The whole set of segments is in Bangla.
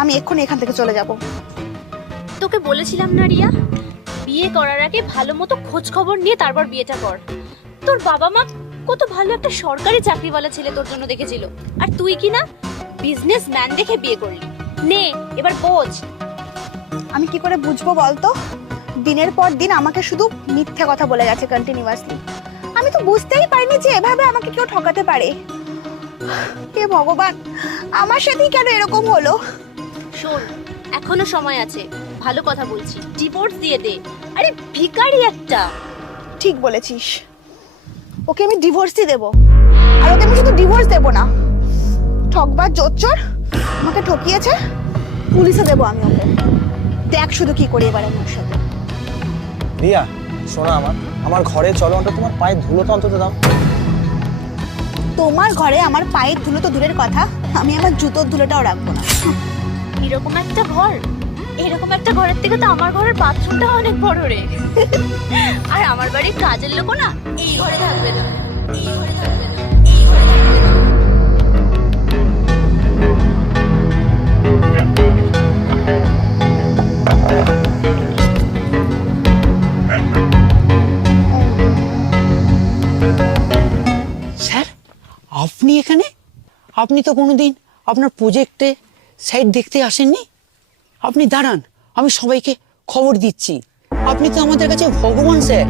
আমি এক্ষুনি এখান থেকে চলে যাব। তোকে বলেছিলাম না রিয়া? বিয়ে করার আগে ভালো মতো খোঁজ খবর নিয়ে তারপর বিয়েটা কর। তোর বাবা মা কত ভালো একটা সরকারি চাকরিওয়ালা ছেলে তোর জন্য দেখেছিল। আর তুই কি না বিজনেস ম্যান দেখে বিয়ে করলি? নে এবার বোঝ। আমি কি করে বুঝব বলতো? দিনের পর দিন আমাকে শুধু মিথ্যা কথা বলে গেছে কন্টিনিউয়াসলি আমি তো বুঝতেই পারিনি যে এভাবে আমাকে কেউ ঠকাতে পারে। হে ভগবান আমার সাথেই কেন এরকম হলো? শোন এখনও সময় আছে ভালো কথা বলছি ডিভোর্স দিয়ে দে। আরে ভিখারি একটা। ঠিক বলেছিস। ওকে আমি ডিভোর্সই দেব। আর ওকে আমি শুধু ডিভোর্স দেব না ঠকবার জোচ্চর আমাকে ঠকিয়েছে পুলিশে দেবো আমি ওকে। দেখ শুধু কি করি এবার আমি ওর সাথে। রিয়া শোনো আমার। আমার ঘরে চলো অন্তত তোমার পায়ে ধুলো তো অন্তত দাও। তোমার ঘরে আমার পায়ের ধুলো তো দূরের কথা আমি আমার জুতোর ধুলোটাও রাখব না। এরকম একটা ঘর? এরকম একটা ঘরের থেকে তো আমার ঘরের বাথরুমটা অনেক বড় রে। আর আমার বাড়ির কাজের লোকও না, এই ঘরে থাকবে না। এই ঘরে থাকবে না, এই ঘরে থাকবে না। স্যার, আপনি এখানে? আপনি তো কোনোদিন আপনার প্রজেক্টে সাইট দেখতে আসেননি? আপনি দাঁড়ান, আমি সবাইকে খবর দিচ্ছি। আপনি তো আমাদের কাছে ভগবান, স্যার।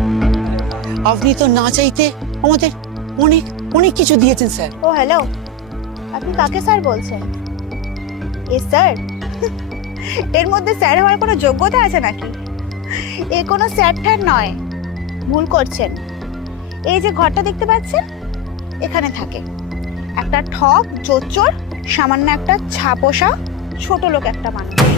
আপনি তো না চাইতে আমাদের অনেক অনেক কিছু দিয়েছেন, স্যার। ও, হ্যালো। আপনি কাকে, স্যার, বলছেন? এ, স্যার, এর মধ্যে স্যার হওয়ার কোনো যোগ্যতা আছে নাকি? এ কোনো স্যার ঠ্যার নয়। ভুল করছেন। এই যে ঘরটা দেখতে পাচ্ছেন? এখানে থাকে। একটা ঠক চোর সামান্য একটা ছাপোষা ছোট লোক একটা মানুষ।